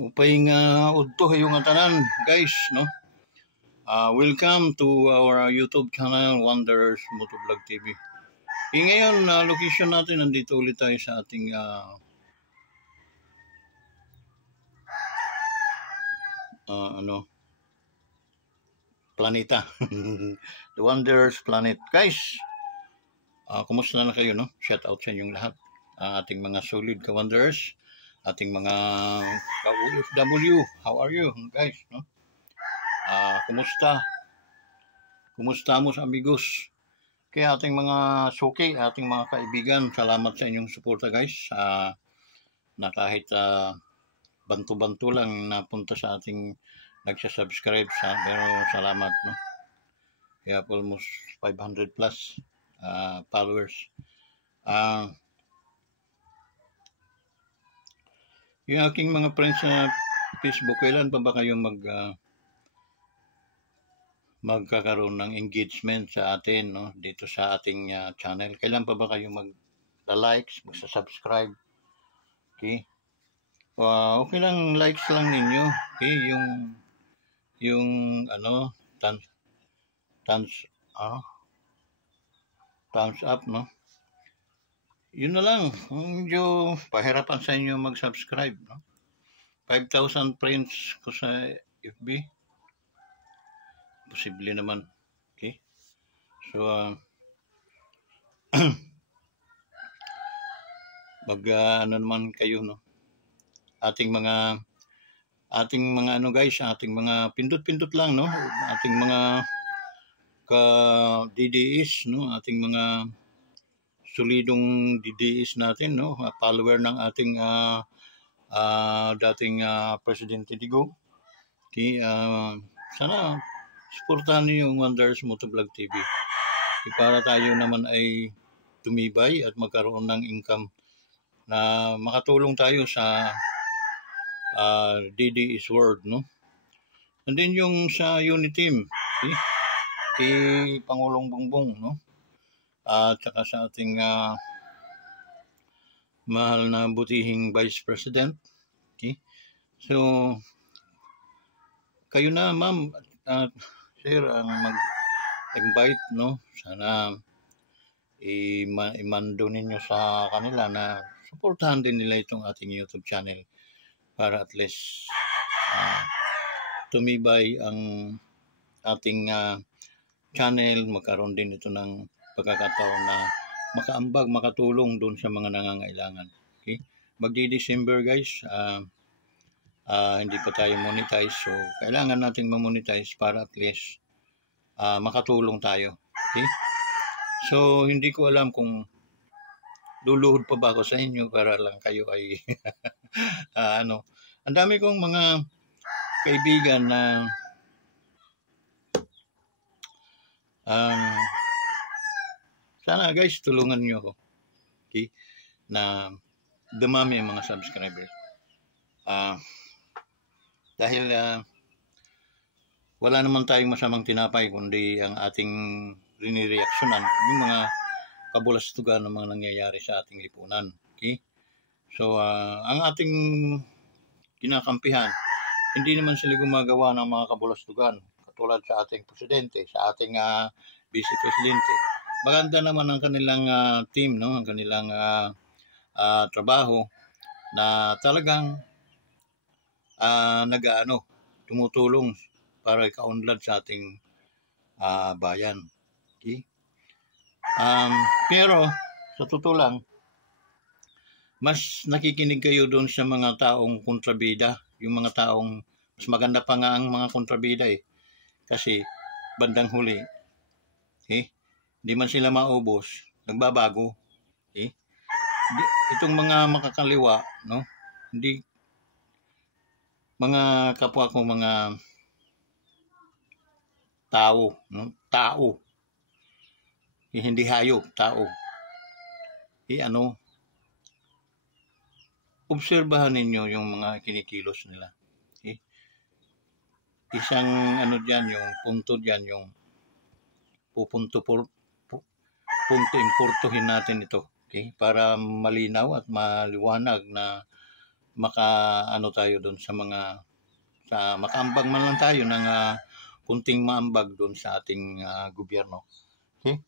Upay nga udto yung tanan guys, no? Welcome to our YouTube channel Wanderers Motovlog TV. Ngayon location natin, nandito ulit tayo sa ating planeta. The Wanderers Planet. Guys, kumusta na kayo, no? Shout out sa inyong lahat. Ating mga solid ka-Wanderers, ating mga ka-OFW, how are you guys, no? Kumusta mo sa amigos? Kaya ating mga suki, ating mga kaibigan, salamat sa inyong suporta guys. Na kahit bantu-bantu lang napunta sa ating nagsasubscribe pero salamat, no? Kaya almost 500 plus followers. Yung aking mga friends sa Facebook, kailan pa ba kayo magkakaroon ng engagement sa atin, no? Dito sa ating channel? Kailan pa ba kayo mag-likes, magsa-subscribe? Okay? Okay lang, likes lang ninyo. Okay, yung thumbs up, no? Yun na lang. Medyo pahirapan sa inyo mag-subscribe, no? 5,000 friends ko sa FB. Posible naman. Okay? So, naman kayo, no? Ating mga guys, ating mga pindot-pindot lang, no? Ating mga ka-DDS, no? Ating mga solidong DDS natin, no? Follower ng ating dating Presidente Digong. Okay, sana suportahan niyo yung Wanderers Motovlog TV. Para tayo naman ay tumibay at magkaroon ng income na makatulong tayo sa DDS World, no? And then yung sa unit team, okay? Kay Pangulong Bongbong, no? At saka sa ating mahal na butihing Vice President. Okay? So, kayo na, ma'am, sir, ang mag-invite, no? Sana imando ninyo sa kanila na suportahan din nila itong ating YouTube channel para at least tumibay ang ating channel, magkaroon din ito ng pagkakataon na makaambag, makatulong doon sa mga nangangailangan. Okay? Magdi-December guys, hindi pa tayo monetize, so kailangan nating ma-monetize para at least makatulong tayo. Okay? So hindi ko alam kung luluhod pa ba ako sa inyo para lang kayo ay ang dami kong mga kaibigan na sana guys tulungan nyo ako, okay, na dumami ang mga subscribers, dahil wala naman tayong masamang tinapay kundi ang ating rinireaksyonan yung mga kabulastugan ng mga nangyayari sa ating lipunan. Okay, so ang ating kinakampihan, hindi naman sila gumagawa ng mga kabulastugan katulad sa ating presidente, sa ating vice presidente. Maganda naman ang kanilang team, no? Ang kanilang trabaho na talagang tumutulong para ikaunlad sa ating bayan. Okay? Pero sa totoo lang, mas nakikinig kayo doon sa mga taong kontrabida, yung mga taong mas maganda pa nga ang mga kontrabida kasi bandang huli, hindi man sila maubos, nagbabago. Okay? Itong mga makakaliwa, no? Hindi, mga kapwa ko mga tao, no? Tao. Hindi hayop, tao. Obserbahan ninyo yung mga kinikilos nila. Okay? Isang diyan, yung punto diyan, yung punto-importuhin natin ito, okay? Para malinaw at maliwanag na ano tayo doon sa mga makaambag man lang tayo ng kunting maambag doon sa ating gobyerno. Okay?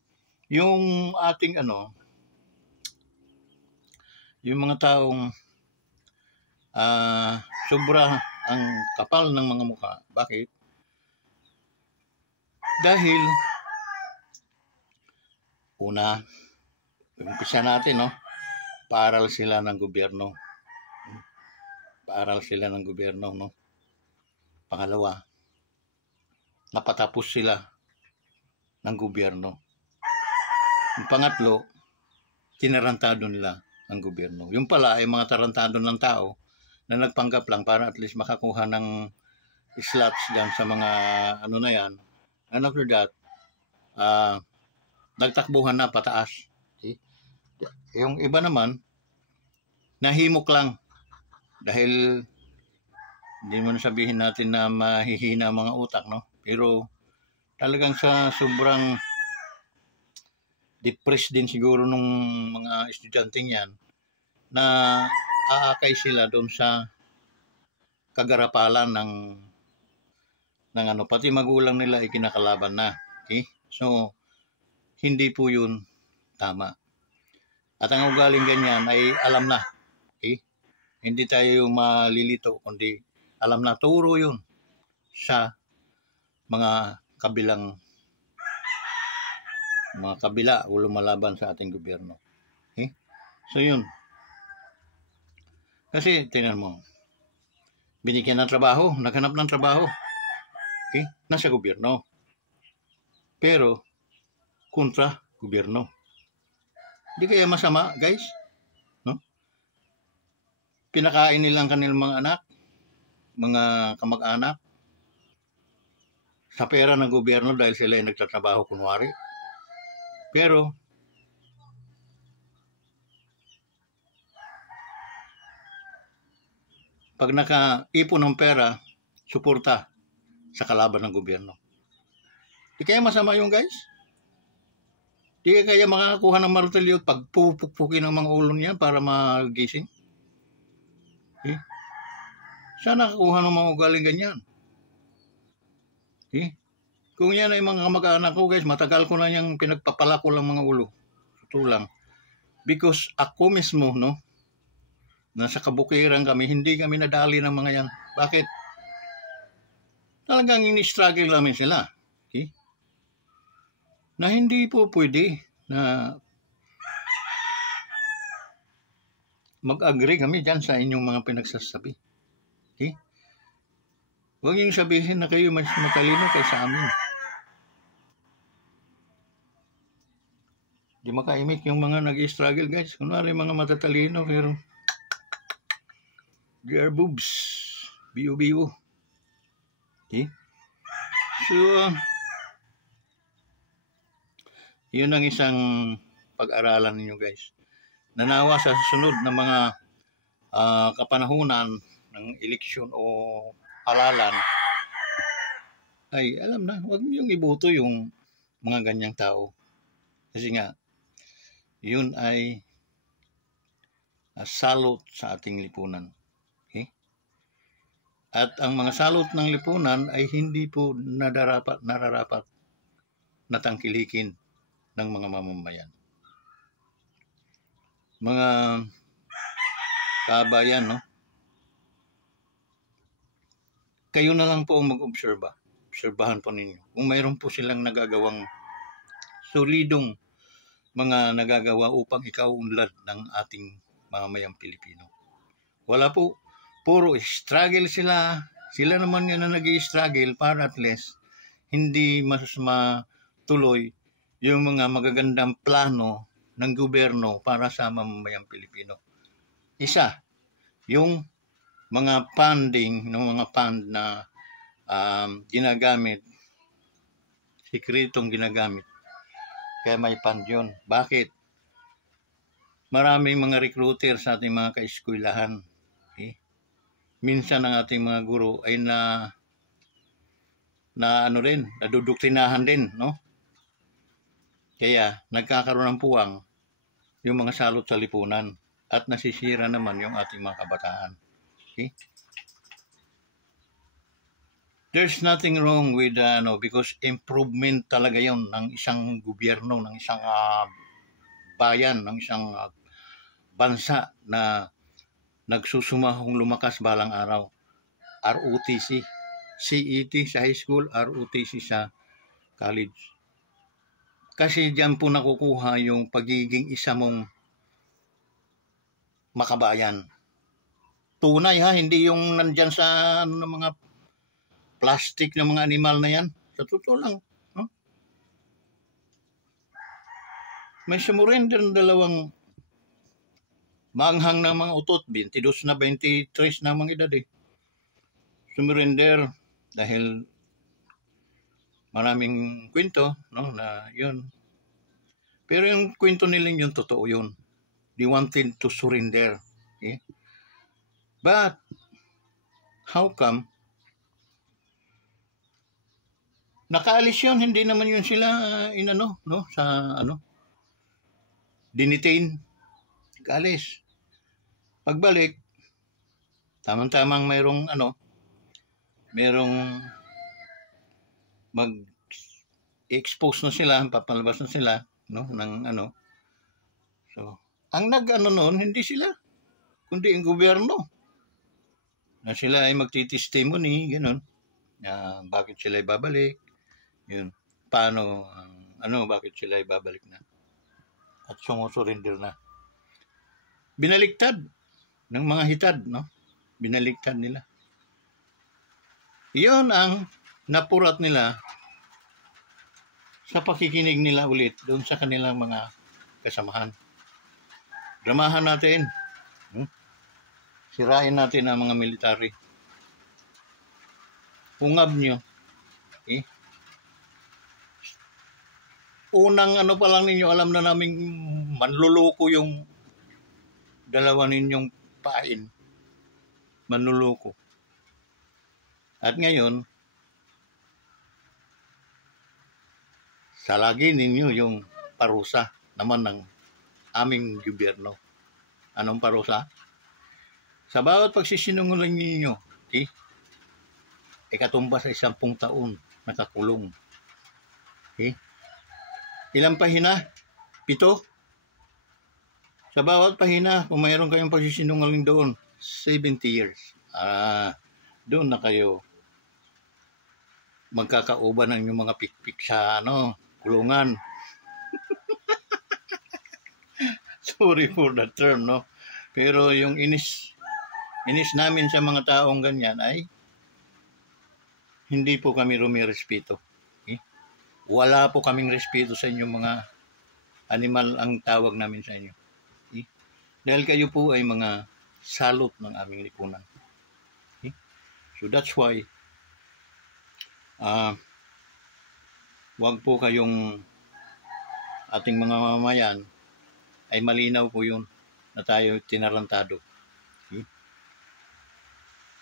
Yung ating yung mga taong sobra ang kapal ng mga mukha. Bakit? Dahil una, umpisa natin, no? Paaral sila ng gobyerno. Paaral sila ng gobyerno, no? Pangalawa, napatapos sila ng gobyerno. Yung pangatlo, tinarantado nila ang gobyerno. Yung pala ay mga tarantado ng tao na nagpanggap lang para at least makakuha ng slots dyan sa mga na yan. And after that, nagtakbuhan na pataas. Okay? Yung iba naman, nahimok lang. Dahil, hindi mo sabihin natin na mahihina ang mga utak, no? Pero, talagang sa sobrang depressed din siguro nung mga estudyanteng yan na aakay sila doon sa kagarapalan ng pati magulang nila ay kinakalaban na. Okay? So, hindi po yun tama. At ang ugaling ganyan ay alam na. Okay? Hindi tayo malilito, kundi alam na turo yun sa mga kabila o lumalaban sa ating gobyerno. Okay? So yun. Kasi tingnan mo, binigyan ng trabaho, naghanap ng trabaho. Okay? Nasa gobyerno. Pero kontra gobyerno. Hindi kaya masama, guys? No? Pinakain nilang kanilang mga anak, mga kamag-anak sa pera ng gobyerno dahil sila ay nagtatrabaho kunwari. Pero pag nakaipon ng pera, suporta sa kalaban ng gobyerno. Di kaya masama yung guys? Di kaya makakakuha ng martilyo at pagpupukpukin ng mga ulo niya para magising? Okay? Saan nakakuha ng mga ugaling ganyan? Okay? Kung yan ay mga kamag-anak ko guys, matagal ko na niyang pinagpapalako lang mga ulo. Ito lang. Because ako mismo, no, nasa kabukiran kami, hindi kami nadali ng mga yan. Bakit? Talagang ini-struggle namin sila. Okay? Na hindi po pwede na mag-agree kami dyan sa inyong mga pinagsasabi. Okay? Huwag yung sabihin na kayo mas matalino kaysa amin. Di makaimik yung mga nag-struggle guys. Kunwari mga matatalino pero they are boobs. B-O-B-O. Okay? So, yun ang isang pag-aralan ninyo guys. Nanawa sa susunod na mga kapanahunan ng eleksyon o halalan ay alam na, huwag niyong iboto yung mga ganyang tao. Kasi nga, yun ay salot sa ating lipunan. Okay? At ang mga salot ng lipunan ay hindi po nararapat na tangkilikin ng mga mamamayan. Mga kabayan, no? Kayo na lang po ang mag-obserba. Obserbahan po ninyo. Kung mayroon po silang nagagawang solidong mga nagagawa upang ikaw unlad ng ating mamamayang Pilipino. Wala po. Puro struggle sila. Sila naman yan na nag-i-struggle para at least hindi mas matuloy yung mga magagandang plano ng gobyerno para sa mamamayang Pilipino. Isa, yung mga funding, ng mga fund na ginagamit, sikretong ginagamit. Kaya may fund yun. Bakit? Maraming mga recruiter sa ating mga kaeskwelahan. Okay? Minsan ang ating mga guro ay naduduktinahan din, no? Kaya nagkakaroon ng puwang yung mga salot sa lipunan at nasisira naman yung ating mga kabataan. Okay? There's nothing wrong with because improvement talaga 'yon ng isang gobyerno, ng isang bayan, ng isang bansa na nagsusumahong lumakas balang araw. ROTC, CET sa high school, ROTC sa college. Kasi diyan po nakukuha yung pagiging isa mong makabayan. Tunay ha, hindi yung nandyan sa mga plastic ng mga animal na yan. Sa totoo lang. No? May sumurrender ng dalawang manghang ng mga utot. 22 na 23 na mga edad eh. Sumurrender dahil maraming kwento, no, na yun. Pero yung kwento nila yun, totoo yun. They wanted to surrender. Okay? But, how come nakaalis yun, hindi naman yun sila dinitain. Nakaalis. Pagbalik, tamang-tamang mayroong mag-expose na sila, papalabas na sila, no, ng So, ang noon, hindi sila, kundi ang gobyerno. Na sila ay magti-testimony, gano'n. Bakit sila ay babalik? Yun. Paano, bakit sila ay babalik na? At sumusurrender na. Binaliktad ng mga hitad, no? Binaliktad nila. Iyon ang napurat nila sa pakikinig nila ulit doon sa kanilang mga kasamahan. Dramahan natin. Sirain natin ang mga military. Ungab nyo. Okay? Unang pa lang ninyo, alam na naming manluloko yung dalawa ninyong pain. Manluloko. At ngayon, salagi ninyo yung parusa naman ng aming gobyerno. Anong parusa? Sa bawat pagsisinungaling ninyo, okay, ikatumba sa 10 taon nakakulong. Okay? Ilang pahina? 7. Sa bawat pahina, kung mayroon kayong pagsisinungaling doon, 70 years. Doon na kayo magkakauban ng yung mga pikpik sa kulungan. Sorry for the term, no? Pero yung inis namin sa mga taong ganyan ay hindi po kami rumirespeto. Okay? Wala po kaming respeto sa inyong mga animal ang tawag namin sa inyo. Okay? Dahil kayo po ay mga salot ng aming lipunan. Okay? So that's why wag po kayong ating mga mamamayan ay malinaw po yun na tayo tinarantado. Okay?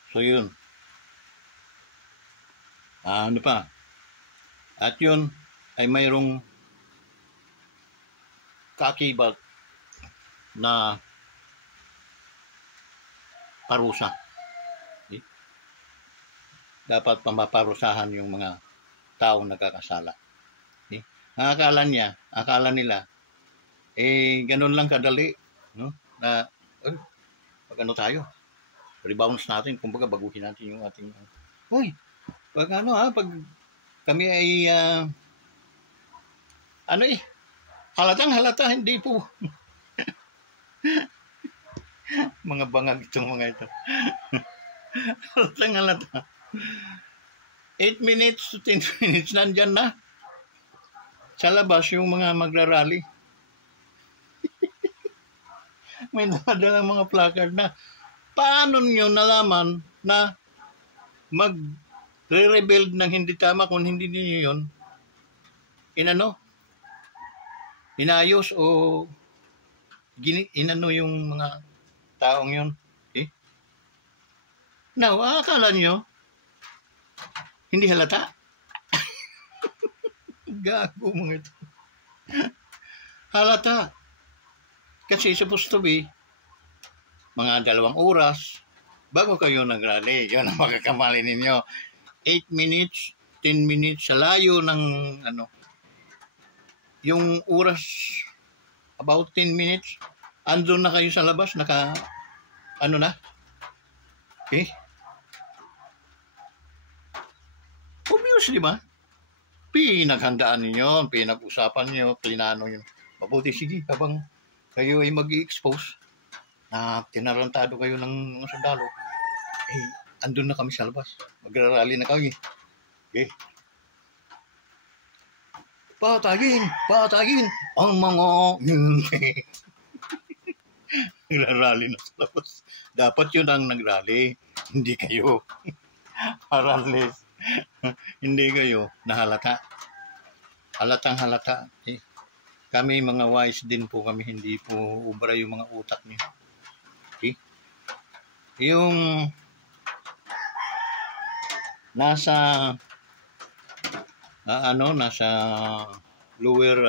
So yun. Ano pa? At yun ay mayroong kaakibat na parusa. Okay? Dapat pamaparusahan yung mga taong nagkakasala. Okay? Akala nila, ganun lang kadali, no? Na, pag tayo, rebounds natin, kumbaga baguhin natin yung ating, pag pag kami ay, halata, hindi po. Mga bangag itong mga ito. Halata. 8 minutes to 10 minutes, nandyan na. Sa labas, yung mga magrarally. May dalang mga placard na. Paano nyo nalaman na mag-rebuild ng hindi tama kung hindi niyo yun inayos o yung mga taong yun. Okay? Now, akala nyo hindi halata? Gago mga ito. Halata. Kasi supposed to be mga 2 oras bago kayo nag-rally. Yun ang makakamali ninyo. 8 minutes, 10 minutes sa layo ng ano, yung oras, about 10 minutes, andun na kayo sa labas, ano na, okay? Obvious, di ba? Pinaghandaan ninyo, pinag-usapan nyo, plinano nyo. Mabuti, sige, habang kayo ay mag-i-expose, na tinarantado kayo ng mga sundalo, andun na kami sa labas. Magrarally na kami. Okay? Patayin ang mga nagrarally na sa labas. Dapat yun ang nagrally, hindi kayo. Para at least, hindi kayo nahalata. Halatang halata. Okay? Kami mga wise din po kami, hindi po ubra yung mga utak niyo. Okay? Yung nasa nasa lower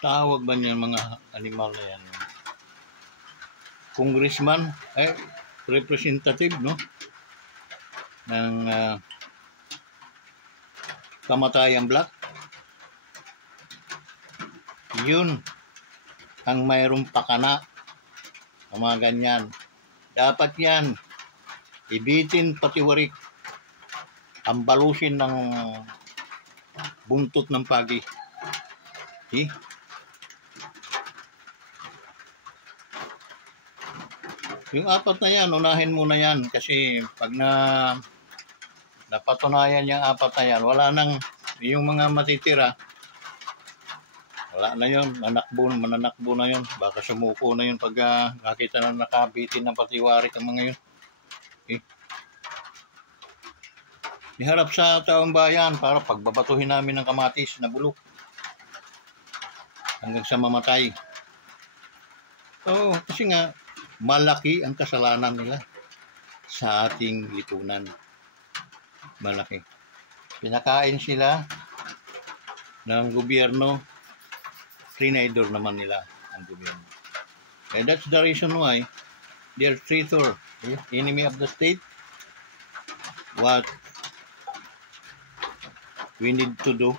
tawag ba niyan mga animal na yan, congressman, representative, no, ng Kamatayang Black, yun ang mayroong pakana ng mga ganyan. Dapat yan ibitin patiwarik, ambalusin ng buntot ng pagi. Okay? Yung apat na yan, unahin muna yan kasi pag napatunayan yung apat na yan, wala nang yung mga matitira, wala na yun, mananakbo na yun, baka sumuko na yun pag nakita na nakabitin ng patiwarik ang mga yun. Okay? Iharap sa taong bayan para pagbabatuhin namin ng kamatis na bulok hanggang sa mamatay. So, kasi nga malaki ang kasalanan nila sa ating lipunan. Malaki. Pinakain sila ng gobyerno, trinidor naman nila ang gobyerno. And that's the reason why they're traitor, enemy of the state. What we need to do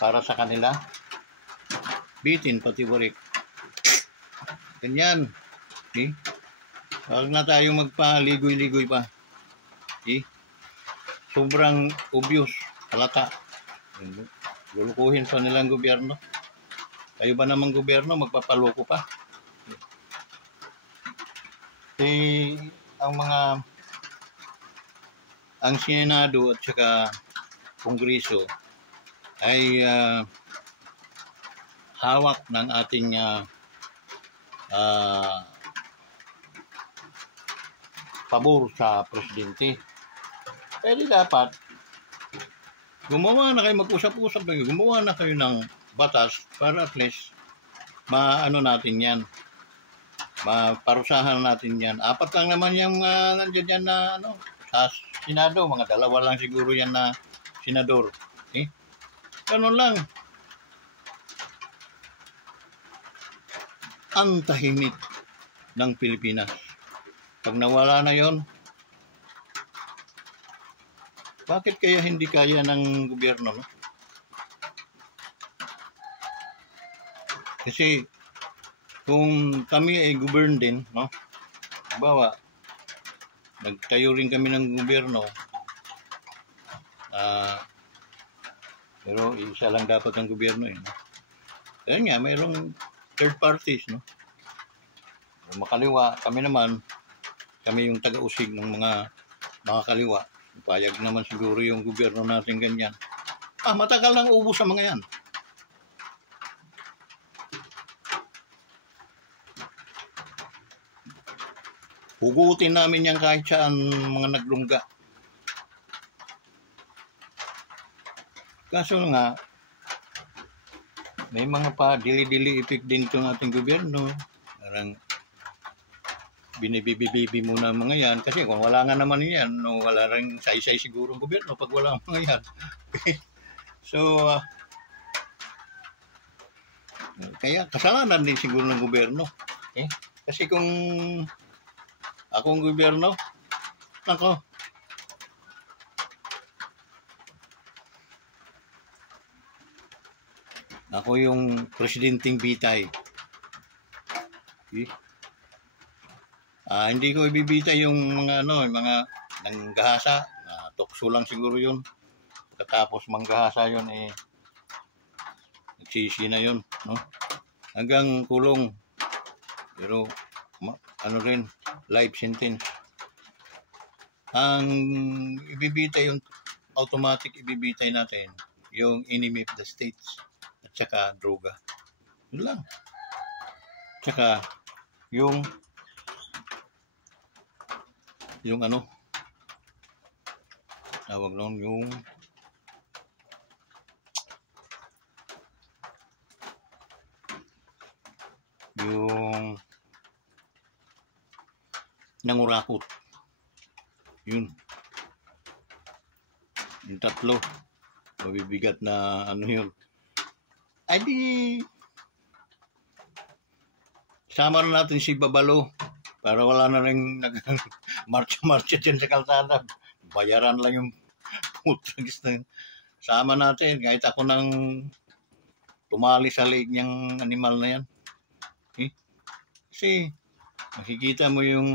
para sa kanila, bitin patiwarik. Ganyan. Okay? Huwag na tayo magpaligoy-ligoy pa. Okay? Sobrang obvious, halata. Lulukuhin pa nilang gobyerno. Kayo ba namang gobyerno, magpapaloko pa? Ang Senado at saka Kongreso ay hawak ng ating pabor sa presidente. Pero dapat gumawa na kayo, mag-usap-usap na kayo, gumawa na kayo ng batas para at least maano natin yan, maparusahan natin yan. Apat lang naman yung nandiyan yan na sa Senado, mga dalawa lang siguro yan na senador. Okay? Ganun lang. Ang tahimik ng Pilipinas. Pag nawala na yon, bakit kaya hindi kaya ng gobyerno? No? Kasi kung kami ay govern din, no? Halimbawa, nagtayo rin kami ng gobyerno, pero isa lang dapat ang gobyerno. Kaya nga, mayroong third parties, no? Makaliwa, kami yung taga-usig ng mga kaliwa. Payag naman siguro yung gobyerno natin ganyan. Matagal nang ubos sa mga yan. Hugutin namin yan kahit saan mga naglungga. Kaso nga, may mga pa dili-dili effect din itong ating gobyerno. Parang binibibibibi muna ang mga yan. Kasi kung wala nga naman yan, wala rin say-say siguro ang gobyerno pag wala ang mga yan. So, kaya kasalanan din siguro ng gobyerno. Kasi kung Akong gobyerno, nako, ako yung presidenteng bitay. Okay? Hindi ko ibibitay yung mga mga nanggahasa. Tukso lang siguro yun. Katapos manggahasa yun, nagsisi na yun, no? Hanggang kulong. Pero, ano rin, life sentence. Ang ibibitay yung automatic ibibitay natin, yung enemy of the states at saka droga. Yun lang. Tsaka, yung ano, tawag lang yung nangurakot. Yun. Yung tatlo. Mabibigat na ano yun. Ay di, sama na natin si Babalo para wala na rin marcha-marcha dyan sa kalsada. Bayaran lang yung putragis na yun. Sama natin. Kahit ako nang tumali sa leeg niyang animal na yan. Okay? Kasi makikita mo yung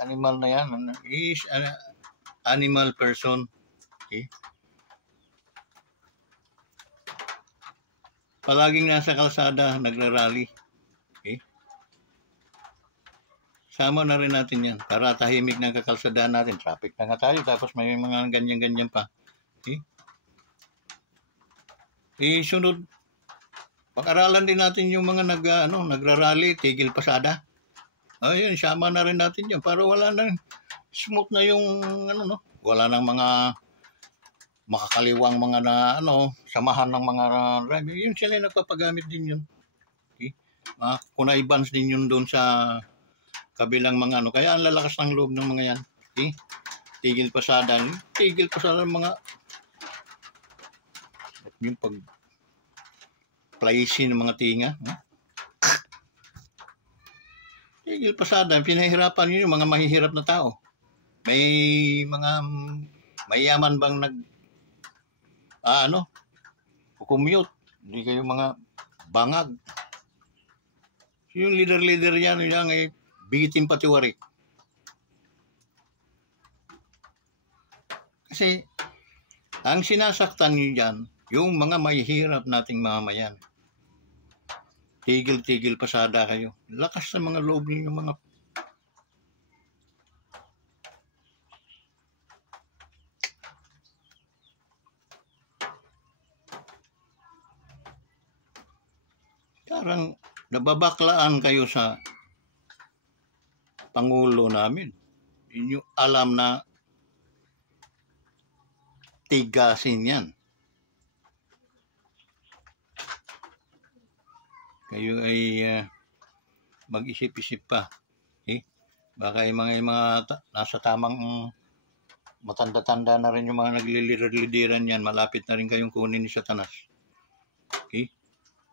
animal na yan. He is an animal person. Okay? Palaging nasa kalsada, nagrarally. Okay? Sama na rin natin yan para tahimik na kakalsadaan natin. Traffic na nga tayo tapos may mga ganyan-ganyan pa. Okay? Sunod, pag-aralan din natin yung mga nagrarally, tigil pasada. Ayun, sama na rin natin yan para wala na, smooth na yung wala nang mga makakaliwang mga samahan ng mga driver. Yun sila nagpapagamit din yun. Okay? Kunaibans din yun doon sa kabilang mga kaya ang lalakas ng loob ng mga yan. Okay? Tigil pasada ng mga yung pag plaisi ng mga tinga. Tigil pasada, pinahihirapan yun yung mga mahihirap na tao. May mga mayaman bang commute. Hindi kayo mga bangag. Yung leader yan ay bigitin patiwari. Kasi ang sinasaktan nyo dyan, yung mga mahihirap nating mamamayan. Tigil pasada kayo. Lakas sa mga loob ninyo mga parang nababaklaan kayo sa Pangulo namin. Inyo alam na tigasin yan. Kayo ay mag-isip-isip pa. Okay? Baka yung mga nasa tamang matanda-tanda na rin yung mga naglilidiran yan, malapit na rin kayong kunin ni Satanas. Okay?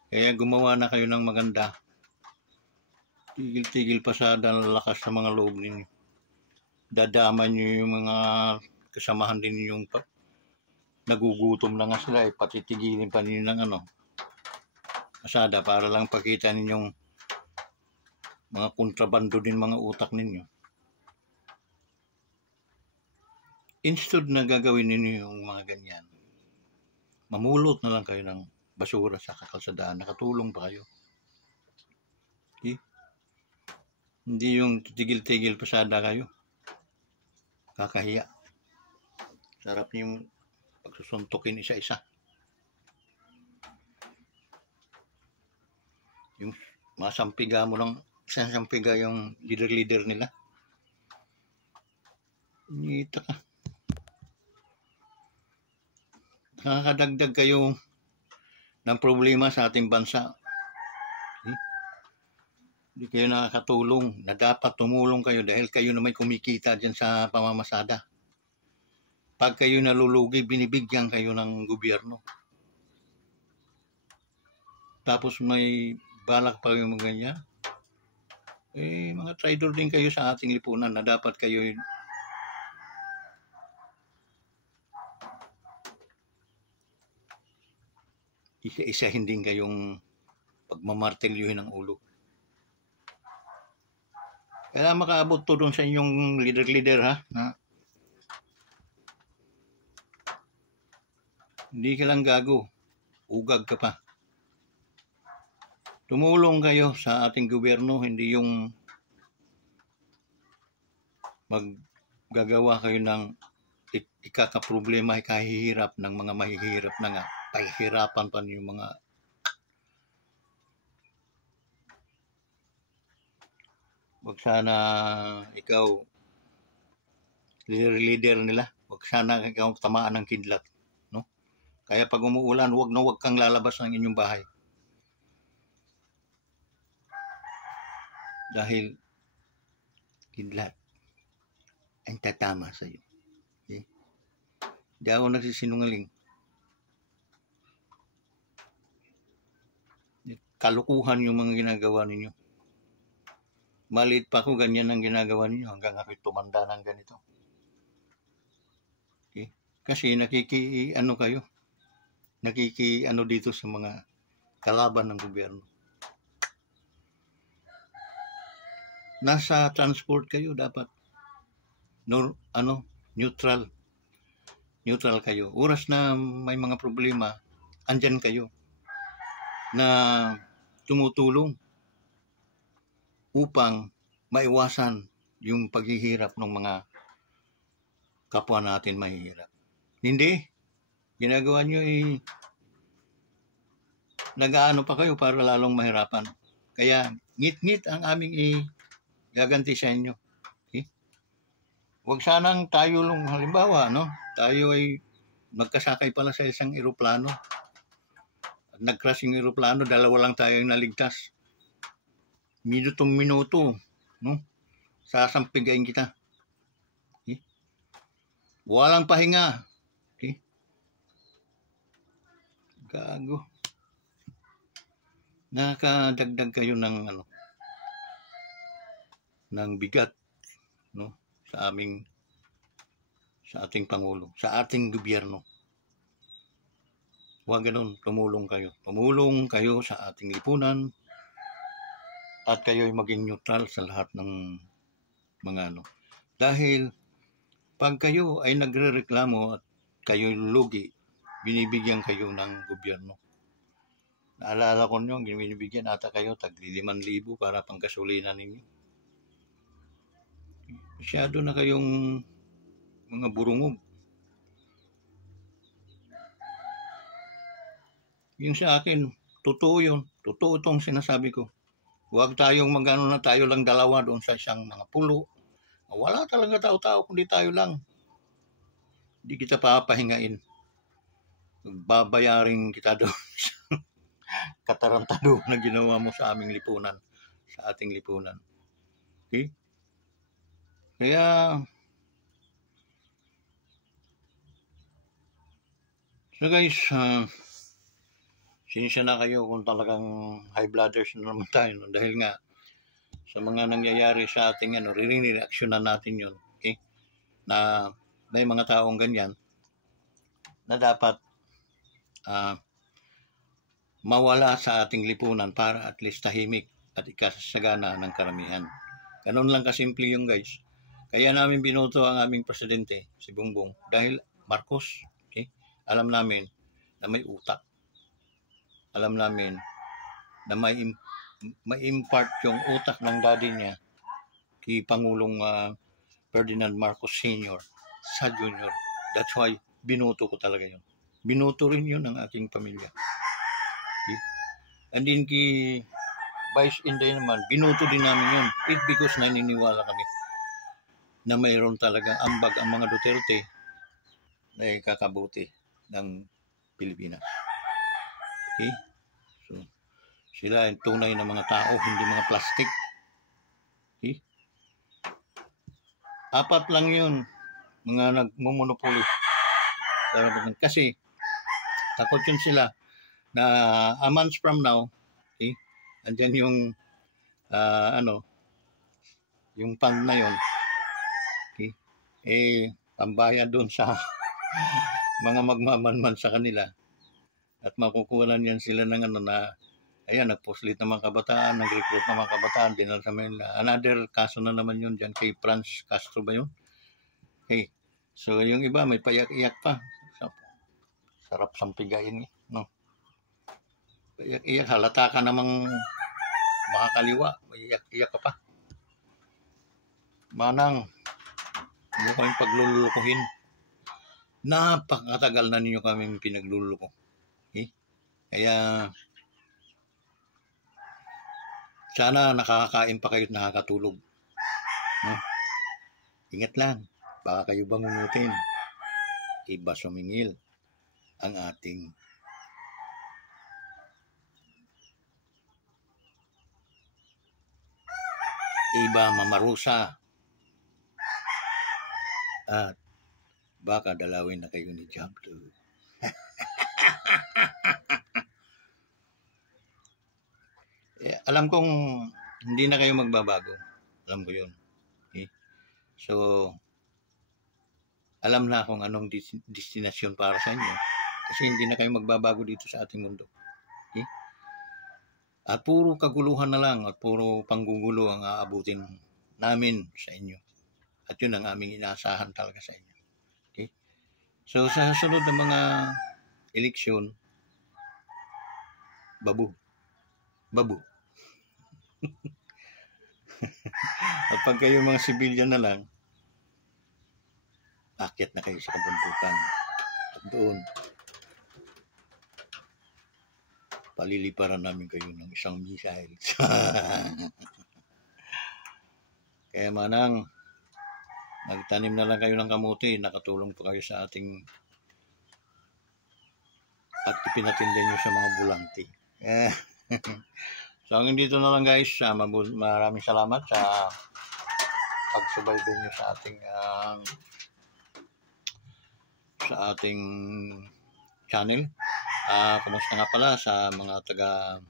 Kaya gumawa na kayo ng maganda. Tigil pasada, lakas sa mga loob ninyo. Dadaman nyo yung mga kasamahan din yung nagugutom na nga sila, patitigilin pa ninyo ng pasada para lang pakita ninyong mga kontrabando din mga utak ninyo. Instead na gagawin ninyo yung mga ganyan, mamulot na lang kayo ng basura sa kakalsadaan, nakatulong pa kayo. Okay? Hindi yung tigil pasada kayo. Kakahiya. Sarap yung pagsusuntukin isa-isa. Yung masampiga mo lang, sasampiga yung leader nila. Nita ka. Nakakadagdag kayo ng problema sa ating bansa. Hindi kayo nakakatulong na dapat tumulong kayo dahil kayo na may kumikita dyan sa pamamasada. Pag kayo nalulugi, binibigyan kayo ng gobyerno. Tapos may balak pa yung ganyan. mga traidor din kayo sa ating lipunan na dapat kayo isa-isahin din kayong pagmamartelyuhin ng ulo. Kaya makaabot to doon sa inyong leader-leader, ha, na hindi ka lang gago, ugag ka pa. Tumulong kayo sa ating gobyerno, hindi yung maggagawa kayo ng ikakaproblema, ikahihirap ng mga mahihirap na nga. Pahihirapan pa yung mga wag sana ikaw leader nila, wag sana ikaw tamaan ng kidlat, no? Kaya pag umuulan, wag kang lalabas ng inyong bahay. Dahil kidlat ang tatama sa iyo. Okay? Hindi ako nagsisinungaling. Kalukuhan yung mga ginagawa ninyo. Maliit pa ako, ganyan ang ginagawa ninyo hanggang ako'y tumanda ng ganito. Okay? Kasi nakiki-ano dito sa mga kalaban ng gobyerno. Nasa transport kayo dapat neutral kayo. Oras na may mga problema, andyan kayo na tumutulong upang maiwasan yung paghihirap ng mga kapwa natin mahihirap. Hindi. Ginagawa nyo nag-aano pa kayo para lalong mahirapan. Kaya ngit-ngit ang aming gaganti sa inyo. Okay? Huwag sanang tayo lang, halimbawa, no? Tayo ay magkasakay pala sa isang eroplano. At nag-crash yung eroplano, dalawa lang tayo yung naligtas. Minutong-minuto, no? Sasampigain kita. Okay? Walang pahinga. Okay? Gago. Nakadagdag kayo ng bigat, no, sa ating pangulo, sa ating gobyerno. Huwag ganun, tumulong kayo sa ating lipunan at kayo'y maging neutral sa lahat ng mga dahil pag kayo ay nagrereklamo at kayo'y lugi, binibigyan kayo ng gobyerno. Naalala ko nyo, binibigyan ata kayo tag 5,000 para panggasolina ninyo. Masyado na kayong mga burungog. Yung sa akin, totoo yun. Totoo itong sinasabi ko. Huwag tayong magano na tayo lang dalawa doon sa isang mga pulo. Wala talaga tao-tao kundi tayo lang. Hindi kita papahingain. Babayarin kita doon sa katarantado na ginawa mo sa aming lipunan. Sa ating lipunan. Okay? Kaya so guys, sinisya na kayo kung talagang high blooders na naman tayo, no? Dahil nga sa mga nangyayari sa ating re-reactionan natin yun, okay? Na may mga taong ganyan na dapat mawala sa ating lipunan para at least tahimik at ikasagana ng karamihan. Ganun lang kasimple yung guys. Kaya namin binoto ang aming presidente, si Bongbong, dahil Marcos, okay? Alam namin na may utak. Alam namin na may impart yung utak ng daddy niya kay Pangulong Ferdinand Marcos Sr. sa Junior. That's why binoto ko talaga yun. Binoto rin yun ng aking pamilya. Okay? And then kay Vice Inday naman, binoto din namin yun. It's because naniniwala kami na mayroon talagang ambag ang mga Duterte na ikakabuti ng Pilipinas. Okay? So, sila ay tunay na mga tao, hindi mga plastic. Okay? 4 lang yun, mga nagmumonopoly. Kasi, takot yun sila na a month from now, okay, andyan yung, yung fund na yon, okay, pambayad doon sa mga magmamanman sa kanila, at makukuha yan sila ng na ayan, nagpuslit ng mga kabataan, nag-recruit ng mga kabataan, dinala sa Manila. Another kaso na naman yun dyan kay Franz Castro ba yun? Okay. So, yung iba may payak-iyak pa. Sarap sampigayin no? Payak-iyak, halata ka namang makakaliwa, may iyak-iyak ka pa. Manang, hindi kami paglulukuhin. Napakatagal na ninyo kaming pinagluluko. Okay? Kaya, sana nakakakain pa kayo at nakakatulog. No? Ingat lang, baka kayo bangungutin. Iba sumingil ang ating iba mamarusa. At baka dalawin na kayo ni Diablo. Alam kong hindi na kayo magbabago. Alam ko yun. Okay? So, alam na kung anong destinasyon para sa inyo. Kasi hindi na kayo magbabago dito sa ating mundo. Okay? At puro kaguluhan na lang at puro panggugulo ang aabutin namin sa inyo. At yun ang aming inaasahan talaga sa inyo. Okay? So, sa sunod na mga eleksyon, babu. At pag kayo mga sibilyan na lang, akyat na kayo sa kabundukan. At doon, paliliparan namin kayo ng isang missile. Kaya manang, magtanim na lang kayo ng kamuti, nakatulong po kayo sa ating at ipinatinda nyo sa mga bulangti. So hanggang dito na lang guys, maraming salamat sa pagsubaybay nyo sa ating channel. Kumusta nga pala sa mga taga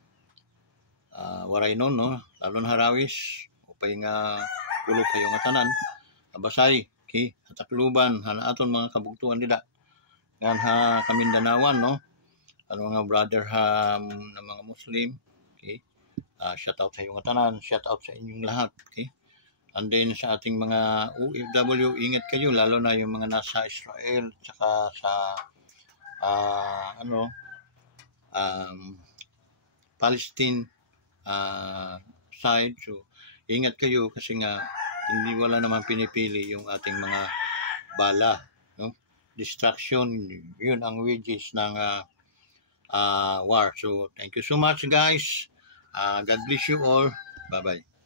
Waraynon, no? Lalo na Harawis, upay nga kulog kayo nga tanan, Abasay, okay? Hatakluban, hanaaton mga kabugtuan nila. Yan ha Kamindanawan, no? Ano mga brother na mga Muslim, okay? Shout out sa inyong tanan, shout out sa inyong lahat, okay? And then sa ating mga OFW, ingat kayo, lalo na yung mga nasa Israel, tsaka sa Palestine side. So, ingat kayo kasi nga hindi wala naman pinipili yung ating mga bala, no? Distraction, yun ang wages ng war. So, thank you so much guys. God bless you all. Bye-bye.